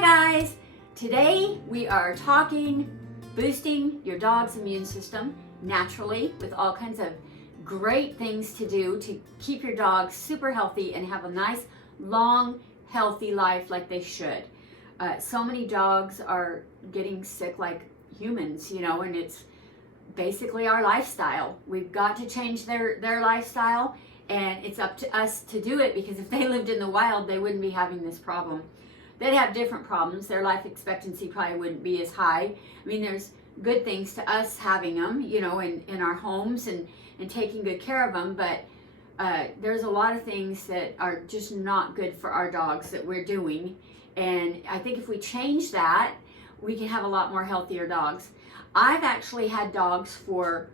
Hi guys! Today we are talking boosting your dog's immune system naturally with all kinds of great things to do to keep your dog super healthy and have a nice, long, healthy life like they should. So many dogs are getting sick like humans, you know, and it's basically our lifestyle. We've got to change their lifestyle, and it's up to us to do it, because if they lived in the wild, they wouldn't be having this problem. They'd have different problems. Their life expectancy probably wouldn't be as high. I mean, there's good things to us having them, you know, in our homes and taking good care of them, but there's a lot of things that are just not good for our dogs that we're doing. And I think if we change that, we can have a lot more healthier dogs. I've actually had dogs for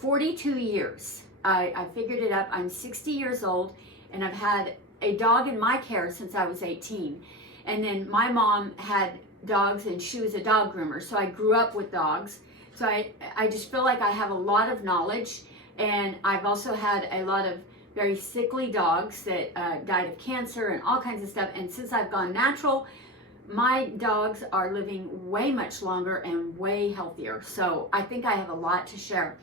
42 years. I figured it up. I'm 60 years old, and I've had a dog in my care since I was 18. And then my mom had dogs, and she was a dog groomer, so I grew up with dogs. So I just feel like I have a lot of knowledge, and I've also had a lot of very sickly dogs that died of cancer and all kinds of stuff. And since I've gone natural, my dogs are living way much longer and way healthier. So I think I have a lot to share.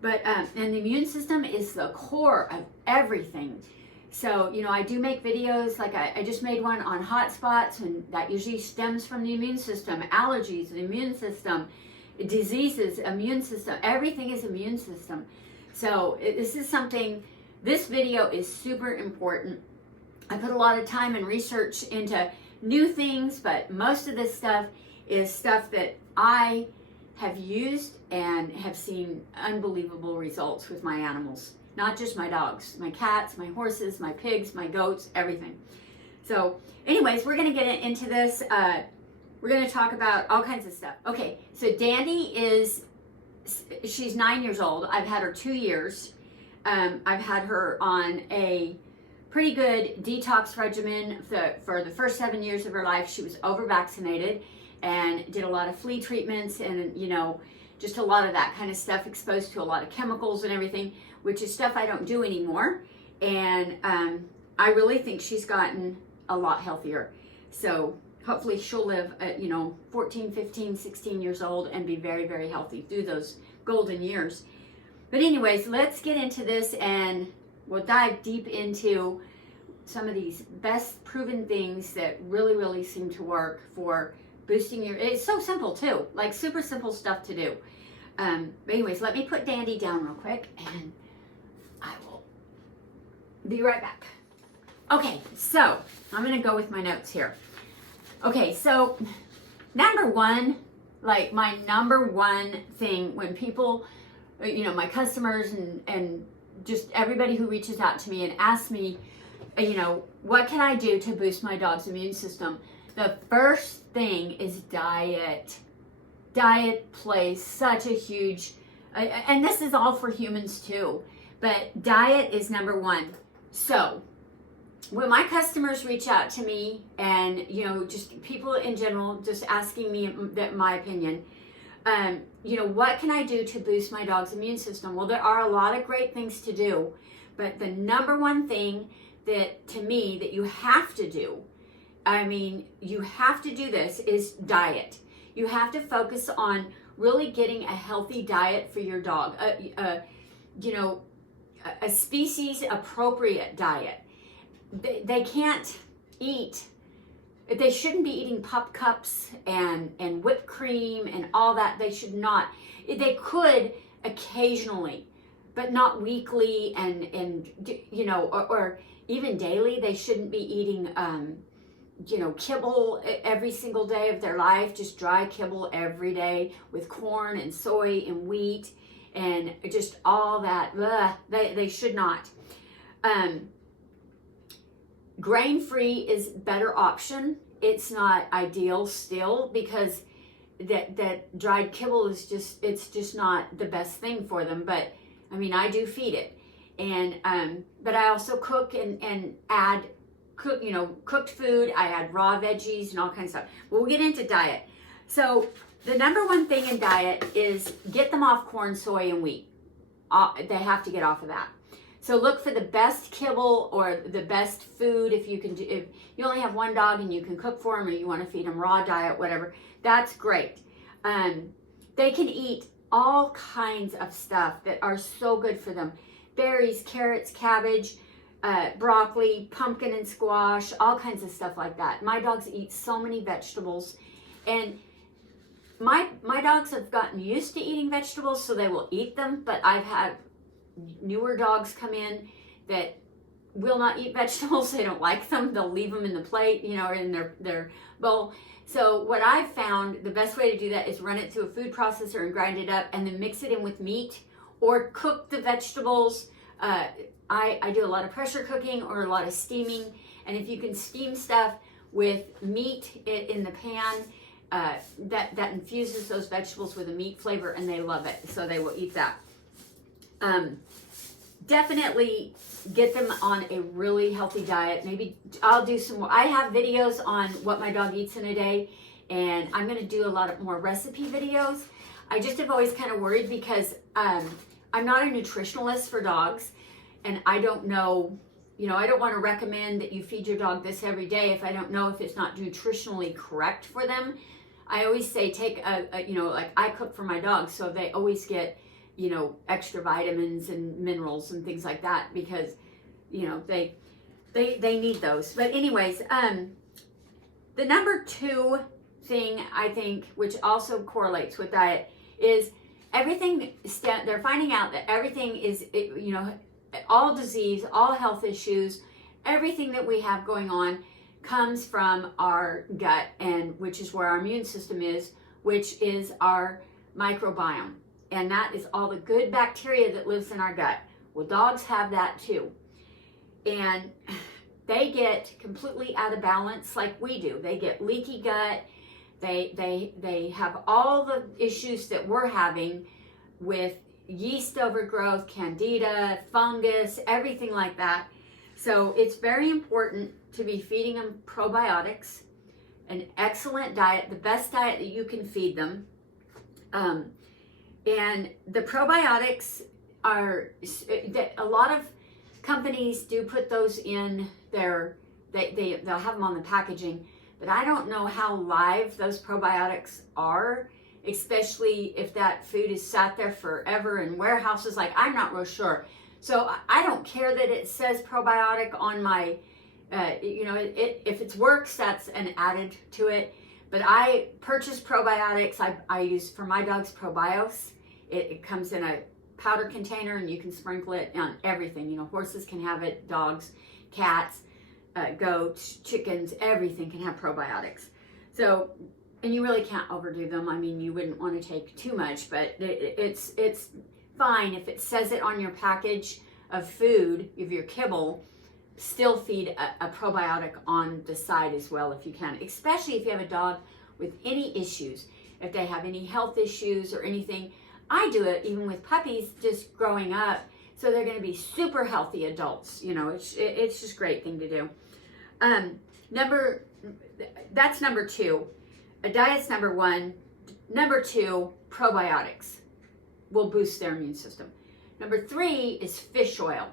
But and the immune system is the core of everything. So, you know, I do make videos, like I just made one on hot spots, and that usually stems from the immune system. Allergies, the immune system, diseases, immune system, everything is immune system. So this is something, this video is super important. I put a lot of time and research into new things, but most of this stuff is stuff that I have used and have seen unbelievable results with my animals. Not just my dogs, my cats, my horses, my pigs, my goats, everything. So anyways, we're gonna get into this. We're gonna talk about all kinds of stuff. Okay, so Dandy she's 9 years old. I've had her 2 years. I've had her on a pretty good detox regimen for the first 7 years of her life. She was over-vaccinated and did a lot of flea treatments and, you know, just a lot of that kind of stuff, exposed to a lot of chemicals and everything, which is stuff I don't do anymore. And I really think she's gotten a lot healthier. So hopefully she'll live at, you know, 14, 15, 16 years old and be very, very healthy through those golden years. But anyways, let's get into this, and we'll dive deep into some of these best proven things that really, really seem to work for boosting it's so simple too, like super simple stuff to do. But anyways, let me put Dandy down real quick, and I will be right back. Okay, so I'm gonna go with my notes here. Okay, so number one, like my number one thing when people, you know, my customers and just everybody who reaches out to me and asks me, you know, what can I do to boost my dog's immune system? The first thing is diet. Diet plays such a huge, and this is all for humans too, but diet is number one. So when my customers reach out to me, and, you know, just people in general just asking me my opinion, you know, what can I do to boost my dog's immune system? Well, there are a lot of great things to do, but the number one thing that, to me, that you have to do, I mean, you have to do this, is diet. You have to focus on really getting a healthy diet for your dog, you know, a species appropriate diet. They can't eat, they shouldn't be eating pup cups and whipped cream and all that. They should not. They could occasionally, but not weekly, and you know, or even daily. They shouldn't be eating you know, kibble every single day of their life, just dry kibble every day with corn and soy and wheat and just all that. Ugh, they should not. Grain-free is better option. It's not ideal still, because that dried kibble is just not the best thing for them. But I mean, I do feed it, and but I also cook and add cooked food. I add raw veggies and all kinds of stuff. But we'll get into diet. So the number one thing in diet is get them off corn, soy, and wheat. They have to get off of that. So look for the best kibble or the best food. If you can do, if you only have one dog and you can cook for them, or you want to feed them raw diet, whatever, that's great. They can eat all kinds of stuff that are so good for them. Berries, carrots, cabbage, broccoli, pumpkin and squash, all kinds of stuff like that. My dogs eat so many vegetables, and my dogs have gotten used to eating vegetables, so they will eat them, but I've had newer dogs come in that will not eat vegetables. They don't like them. They'll leave them in the plate, you know, or in their bowl. So what I've found, the best way to do that is run it through a food processor and grind it up, and then mix it in with meat, or cook the vegetables. I do a lot of pressure cooking or a lot of steaming, and if you can steam stuff with meat in the pan, that infuses those vegetables with a meat flavor, and they love it, so they will eat that. Definitely get them on a really healthy diet. Maybe I'll do some more. I have videos on what my dog eats in a day, and I'm going to do a lot of more recipe videos. I just have always kind of worried because I'm not a nutritionalist for dogs, and I don't know, you know, I don't want to recommend that you feed your dog this every day if I don't know if it's not nutritionally correct for them. I always say take you know, like I cook for my dogs, so they always get, you know, extra vitamins and minerals and things like that, because, you know, they need those. But anyways, the number 2 thing I think, which also correlates with diet, is everything. They're finding out that everything is, you know, all disease, all health issues, everything that we have going on comes from our gut, and which is where our immune system is, which is our microbiome. And that is all the good bacteria that lives in our gut. Well, dogs have that too. And they get completely out of balance like we do. They get leaky gut. They have all the issues that we're having with yeast overgrowth, candida, fungus, everything like that. So it's very important to be feeding them probiotics, an excellent diet, the best diet that you can feed them. And the probiotics are, a lot of companies do put those in their, they'll have them on the packaging, but I don't know how live those probiotics are, especially if that food is sat there forever in warehouses. Like, I'm not real sure. So I don't care that it says probiotic on my, you know, if it works, that's an added to it. But I purchase probiotics. I use, for my dogs, Probios. It comes in a powder container, and you can sprinkle it on everything. You know, horses can have it, dogs, cats, goats, chickens, everything can have probiotics. So, and you really can't overdo them. I mean, you wouldn't want to take too much, but it's fine if it says it on your package of food, of your kibble. Still feed a probiotic on the side as well if you can, especially if you have a dog with any issues, if they have any health issues or anything. I do it even with puppies just growing up, so they're going to be super healthy adults. You know, it's just a great thing to do. That's number 2. A diet's number 1. Number 2, probiotics will boost their immune system. Number 3 is fish oil.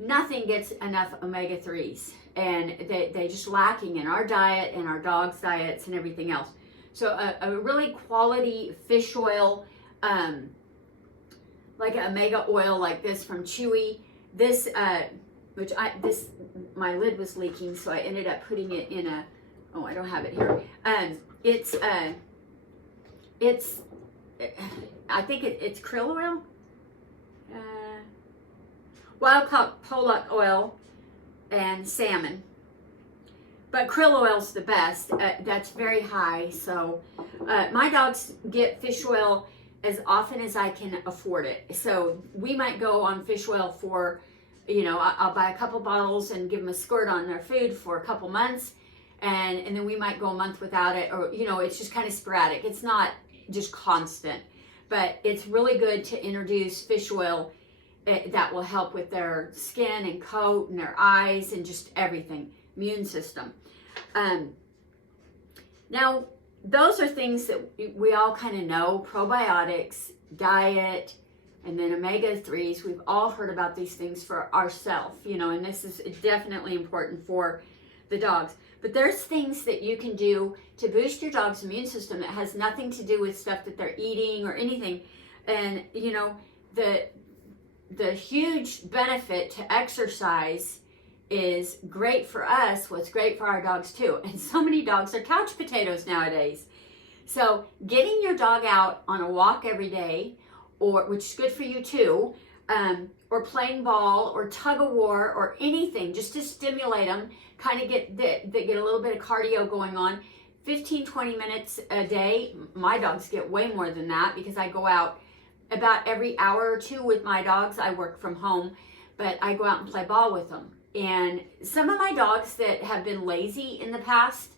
Nothing gets enough omega-3s, and they just lacking in our diet and our dogs' diets and everything else. So a really quality fish oil, like an omega oil like this from Chewy. This, my lid was leaking, so I ended up putting it in a, oh, I don't have it here. It's I think it's krill oil. Wild caught pollock oil and salmon, but krill oil's the best. That's very high, so my dogs get fish oil as often as I can afford it. So we might go on fish oil for, you know, I'll buy a couple bottles and give them a squirt on their food for a couple months, and then we might go a month without it, or, you know, it's just kind of sporadic. It's not just constant, but it's really good to introduce fish oil. That will help with their skin and coat and their eyes and just everything, immune system. Now, those are things that we all kind of know: probiotics, diet, and then omega-3s. We've all heard about these things for ourselves, you know, and this is definitely important for the dogs. But there's things that you can do to boost your dog's immune system that has nothing to do with stuff that they're eating or anything. And, you know, the huge benefit to exercise is great for us. What's great for our dogs too. And so many dogs are couch potatoes nowadays. So getting your dog out on a walk every day, or which is good for you too, or playing ball or tug of war or anything, just to stimulate them, kind of get a little bit of cardio going on. 15-20 minutes a day. My dogs get way more than that because I go out about every hour or two with my dogs. I work from home, but I go out and play ball with them. And some of my dogs that have been lazy in the past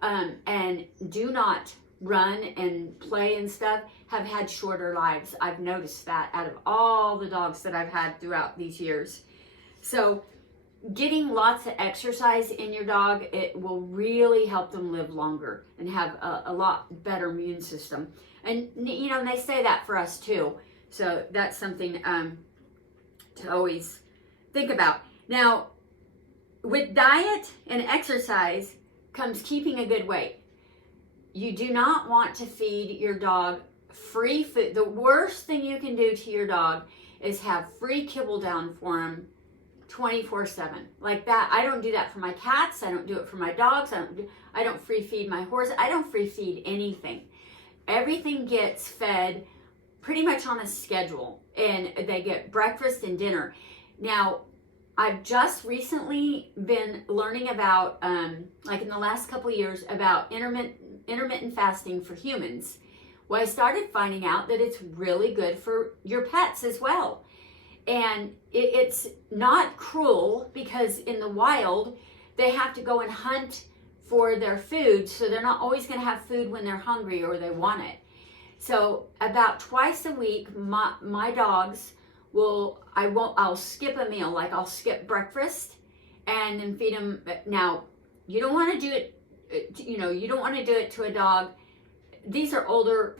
and do not run and play and stuff have had shorter lives. I've noticed that out of all the dogs that I've had throughout these years. So getting lots of exercise in your dog, it will really help them live longer and have a lot better immune system. And, you know, and they say that for us too. So that's something to always think about. Now, with diet and exercise comes keeping a good weight. You do not want to feed your dog free food. The worst thing you can do to your dog is have free kibble down for him 24/7 like that. I don't do that for my cats. I don't do it for my dogs. I don't free feed my horse. I don't free feed anything. Everything gets fed pretty much on a schedule, and they get breakfast and dinner. Now, I've just recently been learning about, like in the last couple of years, about intermittent fasting for humans. Well, I started finding out that it's really good for your pets as well. And it's not cruel, because in the wild, they have to go and hunt for their food, so they're not always going to have food when they're hungry or they want it. So about twice a week, my dogs I'll skip a meal, like I'll skip breakfast and then feed them. Now, you don't want to do it, you don't want to do it to a dog. These are older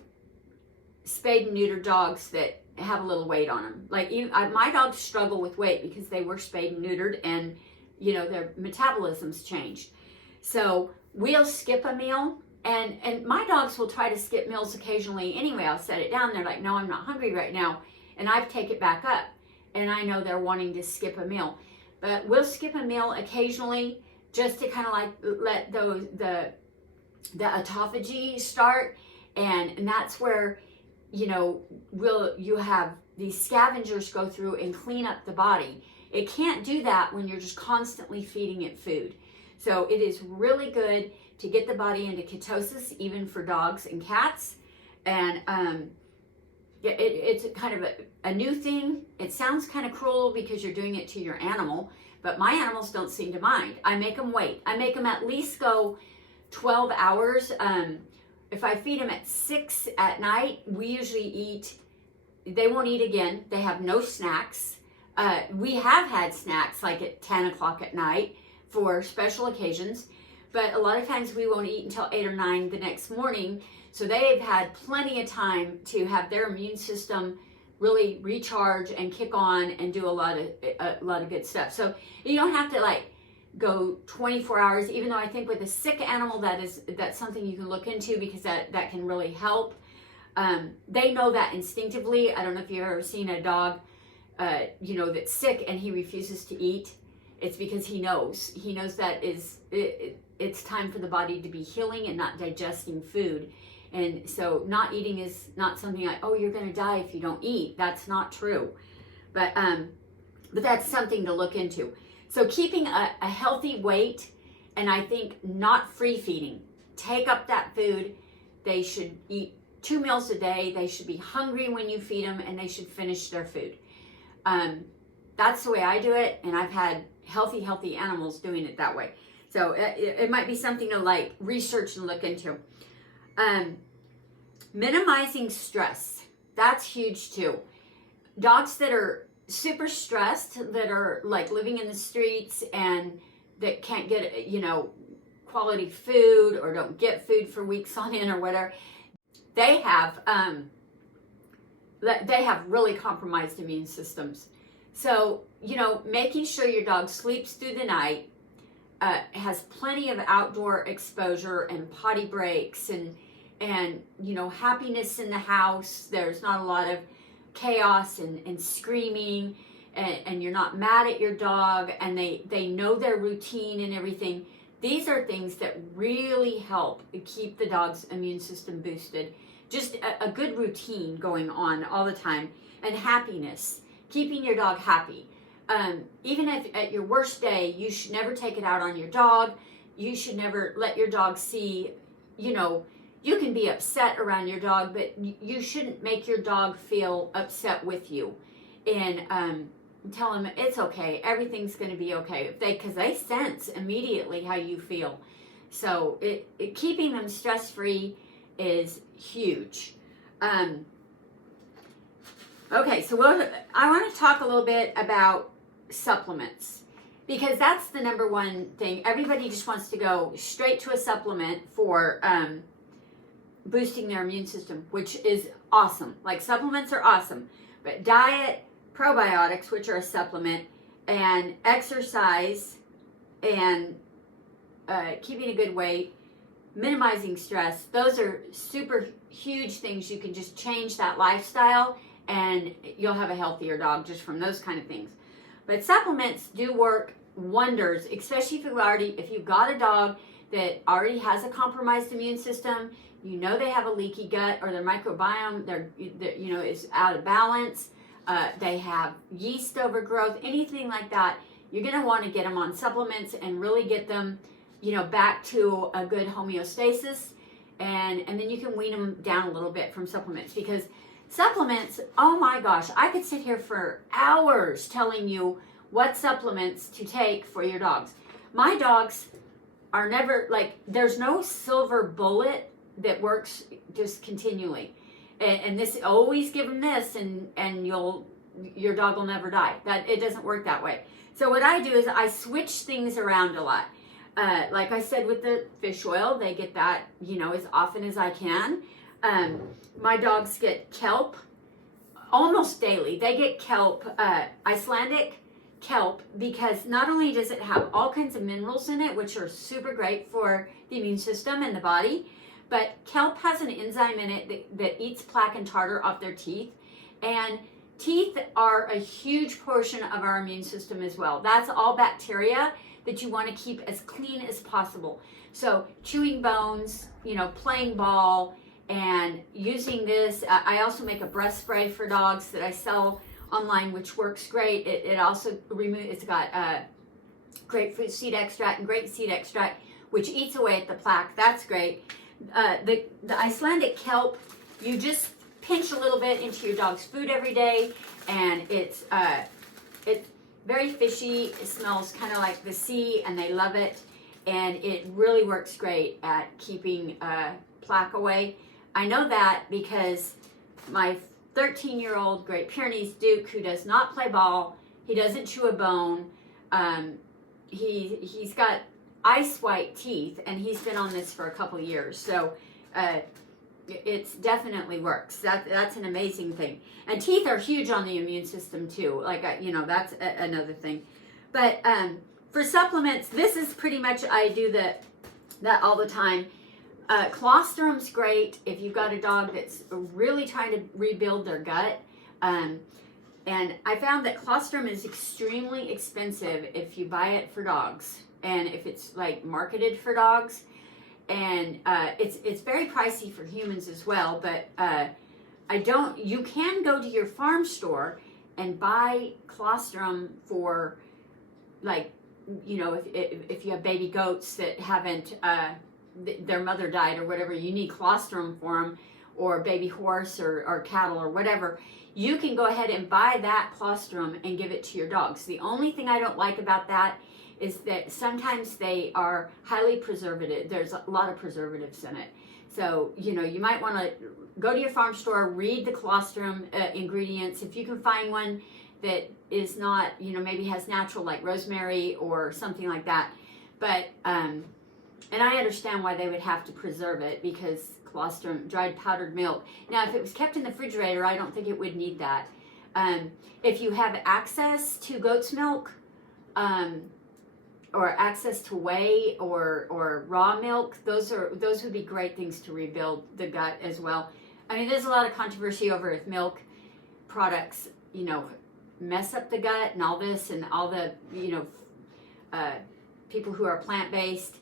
spayed and neutered dogs that have a little weight on them. Like my dogs struggle with weight because they were spayed and neutered, and their metabolism's changed. So we'll skip a meal, and my dogs will try to skip meals occasionally anyway. I'll set it down. They're like, no, I'm not hungry right now. And I take it back up, and I know they're wanting to skip a meal. But we'll skip a meal occasionally just to kind of like let the autophagy start, and that's where you have these scavengers go through and clean up the body. It can't do that when you're just constantly feeding it food. So it is really good to get the body into ketosis, even for dogs and cats. And it's kind of a new thing. It sounds kind of cruel because you're doing it to your animal, but my animals don't seem to mind. I make them wait. I make them at least go 12 hours. If I feed them at 6 at night, we usually eat. They won't eat again. They have no snacks. We have had snacks like at 10 o'clock at night for special occasions, but a lot of times we won't eat until 8 or 9 the next morning. So they've had plenty of time to have their immune system really recharge and kick on and do a lot of good stuff. So you don't have to like go 24 hours, even though I think with a sick animal that's something you can look into, because that can really help. They know that instinctively. I don't know if you've ever seen a dog that's sick and he refuses to eat. It's because he knows that it's time for the body to be healing and not digesting food. And so not eating is not something like, oh, you're going to die if you don't eat. That's not true. But that's something to look into. So keeping a healthy weight, and I think not free feeding. Take up that food. They should eat 2 meals a day. They should be hungry when you feed them, and they should finish their food. That's the way I do it, and I've had healthy animals doing it that way. So it might be something to like research and look into. Minimizing stress. That's huge too. Dogs that are super stressed, that are like living in the streets and that can't get, quality food, or don't get food for weeks on end or whatever, they have they have really compromised immune systems. So, you know, making sure your dog sleeps through the night, has plenty of outdoor exposure and potty breaks and you know, happiness in the house. There's not a lot of chaos and screaming, and you're not mad at your dog, and they know their routine and everything. These are things that really help keep the dog's immune system boosted. Just a good routine going on all the time, and happiness, keeping your dog happy. Even if at your worst day, you should never take it out on your dog. You should never let your dog see, you know, you can be upset around your dog, but you shouldn't make your dog feel upset with you. And tell them it's okay, everything's going to be okay. Because they sense immediately how you feel. So keeping them stress-free is huge. Okay, so I want to talk a little bit about supplements, because that's the number one thing. Everybody just wants to go straight to a supplement for boosting their immune system, which is awesome. Like, supplements are awesome, but diet, probiotics, which are a supplement, and exercise, and keeping a good weight, minimizing stress, those are super huge things. You can just change that lifestyle and you'll have a healthier dog just from those kind of things. But supplements do work wonders, especially if you've got a dog that already has a compromised immune system. You know they have a leaky gut, or their microbiome you know, is out of balance. They have yeast overgrowth, anything like that. You're going to want to get them on supplements and really get them, you know, back to a good homeostasis, and then you can wean them down a little bit from supplements, because supplements, oh my gosh, I could sit here for hours telling you what supplements to take for your dogs. My dogs are never, like, there's no silver bullet that works just continually. And this, always give them this and your dog will never die. That it doesn't work that way. So what I do is I switch things around a lot. Like I said, with the fish oil, they get that, you know, as often as I can. My dogs get kelp almost daily. They get kelp, Icelandic kelp, because not only does it have all kinds of minerals in it, which are super great for the immune system and the body, but kelp has an enzyme in it that eats plaque and tartar off their teeth. And teeth are a huge portion of our immune system as well. That's all bacteria that you want to keep as clean as possible. So chewing bones, you know, playing ball, and using this. I also make a breath spray for dogs that I sell online, which works great. It also it's got grapefruit seed extract and grape seed extract, which eats away at the plaque. That's great. The Icelandic kelp, you just pinch a little bit into your dog's food every day, and it's very fishy. It smells kind of like the sea, and they love it. And it really works great at keeping plaque away. I know that because my 13-year-old Great Pyrenees Duke, who does not play ball, he doesn't chew a bone, he's got ice white teeth, and he's been on this for a couple years. So it's definitely works. That's an amazing thing. And teeth are huge on the immune system too. Like, you know, that's another thing. But for supplements, this is pretty much, I do that all the time. Colostrum's great if you've got a dog that's really trying to rebuild their gut. And I found that colostrum is extremely expensive if you buy it for dogs, and if it's like marketed for dogs. And it's very pricey for humans as well. But you can go to your farm store and buy colostrum for, like, you know, if you have baby goats that haven't their mother died or whatever, you need colostrum for them, or baby horse or cattle or whatever, you can go ahead and buy that colostrum and give it to your dogs. The only thing I don't like about that is that sometimes they are highly preservative. There's a lot of preservatives in it. So, you know, you might want to go to your farm store, read the colostrum ingredients. If you can find one that is not, you know, maybe has natural, like rosemary or something like that. But, and I understand why they would have to preserve it, because colostrum, dried powdered milk. Now, if it was kept in the refrigerator, I don't think it would need that. If you have access to goat's milk, or access to whey or raw milk, those would be great things to rebuild the gut as well. I mean, there's a lot of controversy over if milk products, you know, mess up the gut and all this and all the, you know, people who are plant-based,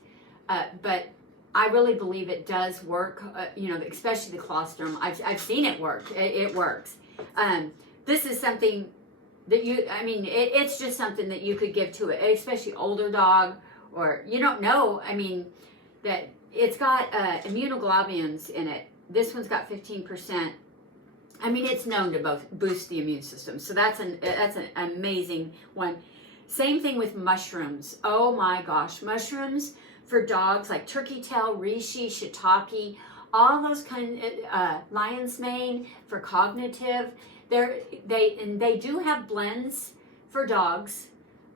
but I really believe it does work, you know, especially the colostrum. I've seen it work. It works. This is something that it's just something that you could give to it, especially older dog, or you don't know. I mean, that it's got immunoglobulins in it. This one's got 15%. I mean, it's known to both boost the immune system. So that's an amazing one. Same thing with mushrooms. Oh my gosh, mushrooms for dogs like turkey tail, reishi, shiitake, all those kind of lion's mane for cognitive. They do have blends for dogs,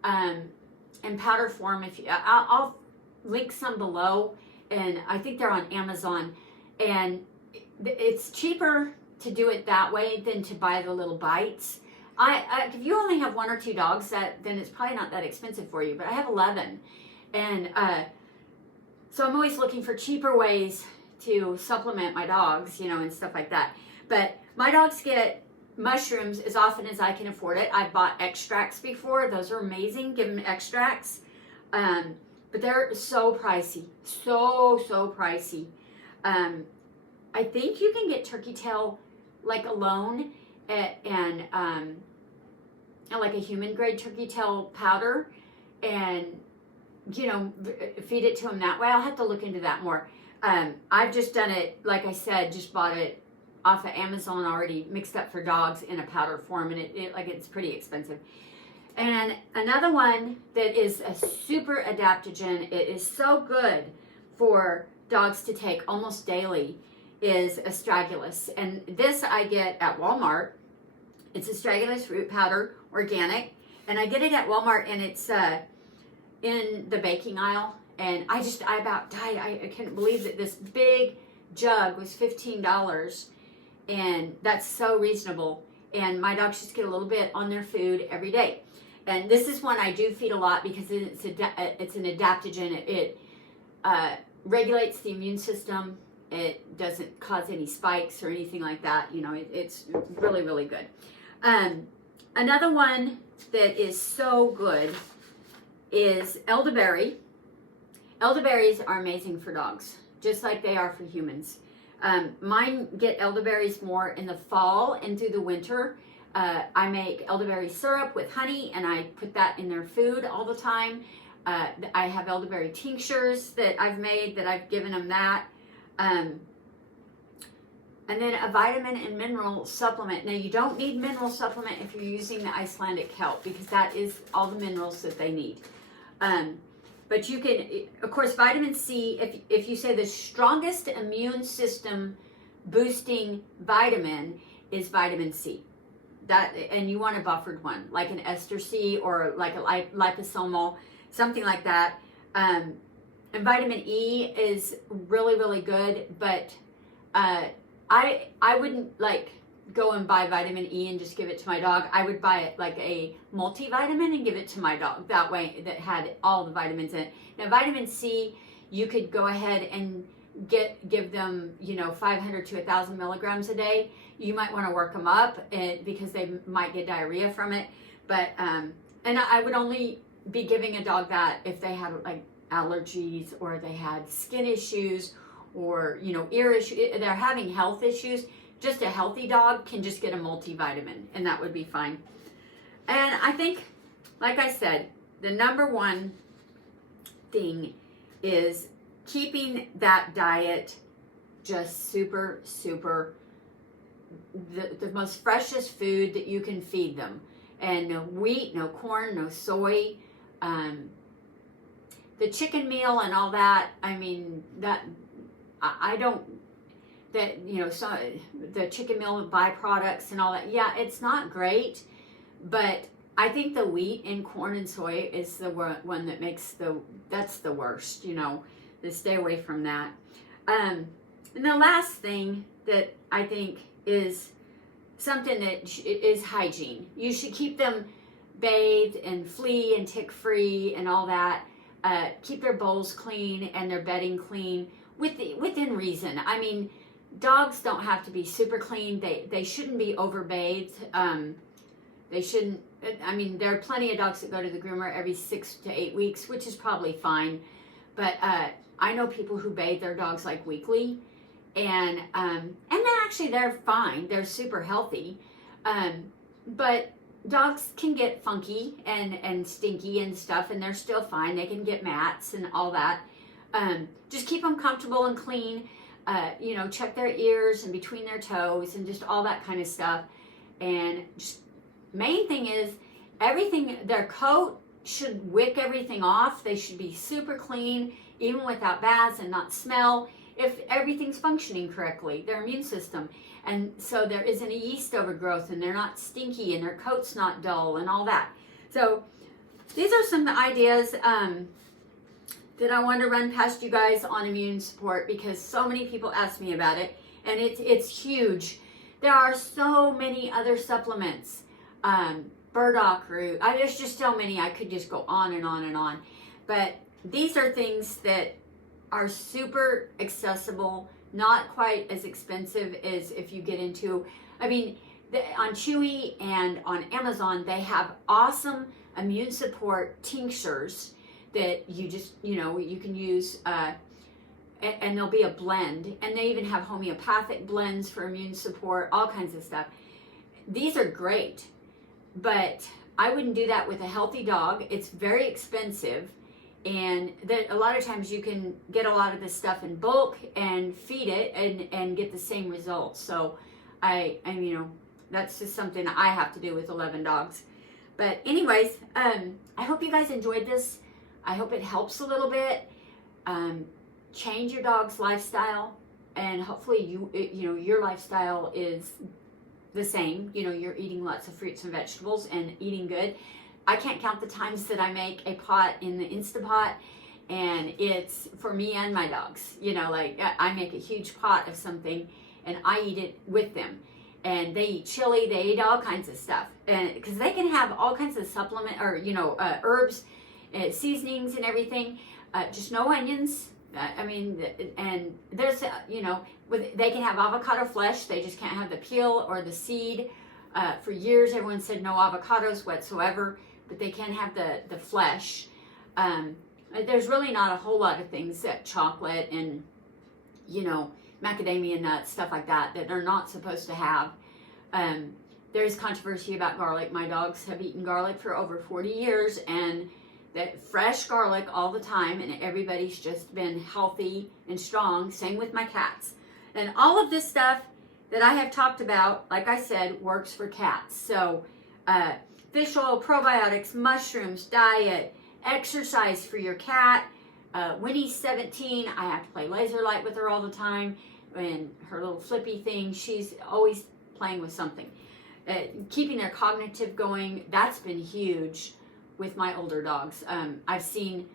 in powder form. I'll link some below, and I think they're on Amazon, and it's cheaper to do it that way than to buy the little bites. If you only have 1 or 2 dogs, then it's probably not that expensive for you. But I have 11, and so I'm always looking for cheaper ways to supplement my dogs, you know, and stuff like that. But my dogs get mushrooms as often as I can afford it. I've bought extracts before. Those are amazing. Give them extracts. But they're so pricey. So pricey. I think you can get turkey tail like alone and like a human grade turkey tail powder, and, you know, feed it to them that way. I'll have to look into that more. I've just done it, like I said, just bought it off of Amazon already mixed up for dogs in a powder form, and it's pretty expensive. And another one that is a super adaptogen, it is so good for dogs to take almost daily, is Astragalus. And this I get at Walmart. It's Astragalus root powder, organic, and I get it at Walmart, and it's in the baking aisle. And I about died. I couldn't believe that this big jug was $15. And that's so reasonable. And my dogs just get a little bit on their food every day. And this is one I do feed a lot because it's an adaptogen. It regulates the immune system. It doesn't cause any spikes or anything like that. You know, it's really, really good. Another one that is so good is elderberry. Elderberries are amazing for dogs, just like they are for humans. Mine get elderberries more in the fall and through the winter. I make elderberry syrup with honey, and I put that in their food all the time. I have elderberry tinctures that I've made that I've given them that. And then a vitamin and mineral supplement. Now, you don't need mineral supplement if you're using the Icelandic kelp, because that is all the minerals that they need. But you can, of course, vitamin C, if you say the strongest immune system boosting vitamin is vitamin C. And you want a buffered one, like an ester C or like a liposomal, something like that. And vitamin E is really, really good, but I wouldn't like go and buy vitamin E and just give it to my dog. I would buy it like a multivitamin and give it to my dog. That way, that had all the vitamins in it. Now, vitamin C, you could go ahead and give them, 500 to 1,000 milligrams a day. You might want to work them up because they might get diarrhea from it. But and I would only be giving a dog that if they had like allergies or they had skin issues or ear issues. They're having health issues. Just a healthy dog can just get a multivitamin, and that would be fine. And I think, like I said, the number one thing is keeping that diet just super, super, the most freshest food that you can feed them. And no wheat, no corn, no soy. The chicken meal and all that, I mean, I don't, so the chicken meal byproducts and all that, yeah, it's not great, but I think the wheat and corn and soy is the one that makes that's the worst, to stay away from that. And the last thing that I think is something that is hygiene. You should keep them bathed and flea and tick free and all that. Keep their bowls clean and their bedding clean within reason. I mean, dogs don't have to be super clean. They shouldn't be overbathed. They shouldn't. I mean, there are plenty of dogs that go to the groomer every 6 to 8 weeks, which is probably fine. But I know people who bathe their dogs like weekly, and they're fine. They're super healthy. But dogs can get funky and stinky and stuff, and they're still fine. They can get mats and all that. Just keep them comfortable and clean. Check their ears and between their toes and just all that kind of stuff. And just main thing is everything, their coat should wick everything off. They should be super clean, even without baths, and not smell if everything's functioning correctly, their immune system. And so there isn't a yeast overgrowth, and they're not stinky, and their coat's not dull, and all that. So these are some ideas that I wanted to run past you guys on immune support, because so many people ask me about it, and it's huge. There are so many other supplements. Burdock root. There's just so many. I could just go on and on and on. But these are things that are super accessible, not quite as expensive as if you get into, on Chewy and on Amazon, they have awesome immune support tinctures that you just, you can use, and there'll be a blend. And they even have homeopathic blends for immune support, all kinds of stuff. These are great, but I wouldn't do that with a healthy dog. It's very expensive. And a lot of times you can get a lot of this stuff in bulk and feed it and get the same results. So that's just something I have to do with 11 dogs. But anyways, I hope you guys enjoyed this. I hope it helps a little bit. Change your dog's lifestyle, and hopefully your lifestyle is the same. You're eating lots of fruits and vegetables and eating good. I can't count the times that I make a pot in the Instapot, and it's for me and my dogs. I make a huge pot of something and I eat it with them. And they eat chili, they eat all kinds of stuff. And because they can have all kinds of supplement or herbs, seasonings and everything. Just no onions. And there's they can have avocado flesh. They just can't have the peel or the seed. For years, everyone said no avocados whatsoever, but they can have the flesh. There's really not a whole lot of things that chocolate and, macadamia nuts, stuff like that are not supposed to have. There's controversy about garlic. My dogs have eaten garlic for over 40 years, and that fresh garlic all the time, and everybody's just been healthy and strong. Same with my cats. And all of this stuff that I have talked about, like I said, works for cats. So fish oil, probiotics, mushrooms, diet, exercise for your cat. Winnie's 17. I have to play laser light with her all the time. And her little flippy thing, she's always playing with something. Keeping their cognitive going, that's been huge with my older dogs. I've seen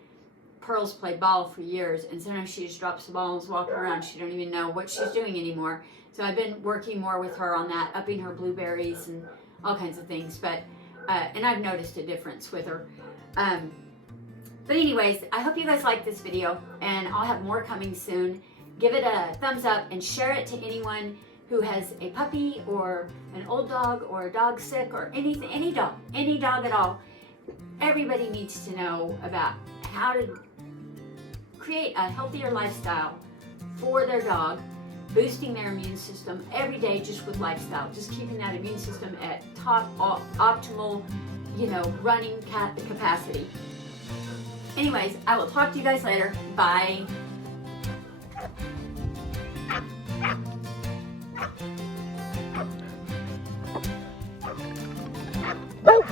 Pearls play ball for years, and sometimes she just drops the ball and is walking around. She don't even know what she's doing anymore. So I've been working more with her on that, upping her blueberries and all kinds of things. But and I've noticed a difference with her. But anyways, I hope you guys like this video, and I'll have more coming soon. Give it a thumbs up and share it to anyone who has a puppy or an old dog or a dog sick or anything, any dog at all. Everybody needs to know about how to create a healthier lifestyle for their dog, boosting their immune system every day just with lifestyle, just keeping that immune system at top optimal, running capacity. Anyways, I will talk to you guys later. Bye. Woo!